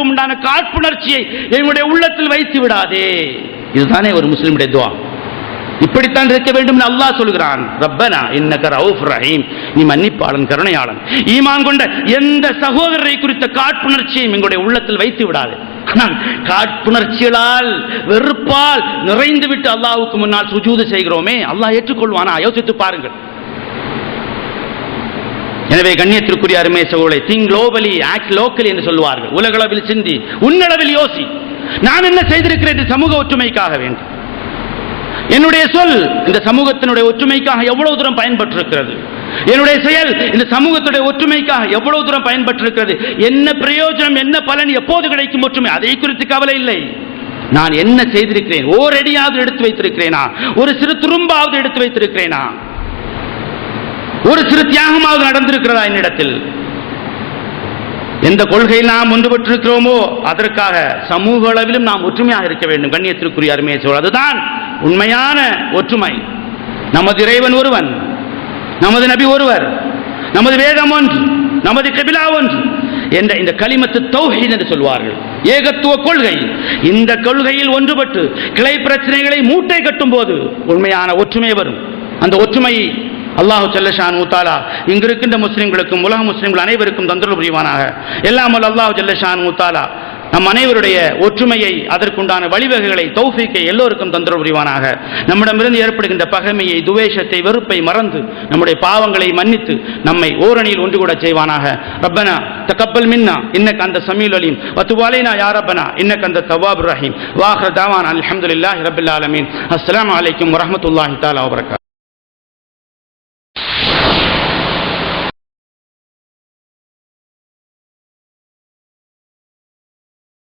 உண்டான காழ்ப்புணர்ச்சியை எங்களுடைய உள்ளத்தில் வைத்து விடாதே. இதுதானே ஒரு முஸ்லிமுடைய துவா. இப்படித்தான் இருக்க வேண்டும் அல்லாஹ் சொல்கிறான். ரப்பனா இன்னக ரவுஃப் ரஹீம். நீ மன்னிப்பாளன் கருணையாளன். ஈமான் கொண்ட எந்த சகோதரரை குறித்த காழ்ப்புணர்ச்சியையும் எங்களுடைய உள்ளத்தில் வைத்து விடாது. காட்புணர்ச்சிகளால் வெறுப்பால் நிறைந்து விட்டு அல்லாவுக்கு முன்னால் சுஜூது செய்கிறோமே. அல்லாஹ் ஏற்றுக்கொள்வானா? யோசித்து பாருங்கள். எனவே கண்ணியத்திற்குரிய அருமை சகோதரை திங் குளோபலி ஆக்ட் லோக்கலி என்று சொல்லுவார்கள். உலகளவில் சிந்தி உன்னளவில் யோசி. நான் என்ன செய்திருக்கிறேன் சமூக ஒற்றுமைக்காக வேண்டும். என்னுடைய சொல் இந்த சமூகத்தினுடைய ஒற்றுமைக்காக எவ்வளவு தூரம் பயன்பட்டிருக்கிறது? என்னுடைய செயல் இந்த சமூகத்துடைய ஒற்றுமைக்காக எவ்வளவு தூரம் பயன்பட்டிருக்கிறது? என்ன பிரயோஜனம் என்ன பலன் எப்போது கிடைக்கும் ஒற்றுமை? அதை குறித்து கவலை இல்லை. நான் என்ன செய்திருக்கிறேன்? ஓரடியாவது எடுத்து வைத்திருக்கிறேனா? ஒரு சிறு துரும்பாவது எடுத்து வைத்திருக்கிறேனா? ஒரு சிறு தியாகமாவது நடந்திருக்கிறதா என்னிடத்தில்? எந்த கொள்கையில் நாம் ஒன்றுபட்டிருக்கிறோமோ அதற்காக சமூக அளவிலும் நாம் ஒற்றுமையாக இருக்க வேண்டும். கண்ணியத்திற்குரிய அருமையை சொல் அதுதான் உண்மையான ஒற்றுமை. நமது இறைவன் ஒருவன் நமது நபி ஒருவர் நமது வேதம் ஒன்று நமது கபிலா ஒன்று என்ற இந்த களிமத்து தௌஹீத் என்று சொல்வார்கள். ஏகத்துவ கொள்கை. இந்த கொள்கையில் ஒன்றுபட்டு கிளை பிரச்சனைகளை மூட்டை கட்டும் போது உண்மையான ஒற்றுமை வரும். அந்த ஒற்றுமையை அல்லாஹு ஜல்லஷான் மூத்தாலா இங்கு இருக்கின்ற உலக முஸ்லீம்கள் அனைவருக்கும் தந்தரவு புரிவானாக. எல்லாமல் அல்லாஹு ஜல்லஷான் மூத்தாலா நம் அனைவருடைய ஒற்றுமையை அதற்குண்டான வழிவகைகளை தௌஃபீக்கை எல்லோருக்கும் தந்தரவு புரிவானாக. நம்மிடமிருந்து ஏற்படுகின்ற பகைமையை துவேஷத்தை வெறுப்பை மறந்து நம்முடைய பாவங்களை மன்னித்து நம்மை ஓரணியில் ஒன்று கூட செய்வானாக. ரப்பனா தகப்பல் மின்னா இன்னக்கு அந்த சமீல் அலீம். வத்துவாலைனா யார் ரப்பனா இன்னக்கு அந்த தவாப் ரஹீம். வாஹர் தாவான் அல்ஹம்துலில்லாஹி ரபில் ஆலமீன். அஸ்லாம் அலைக்கும் வரமத்துல்லாஹி தாலா வரகா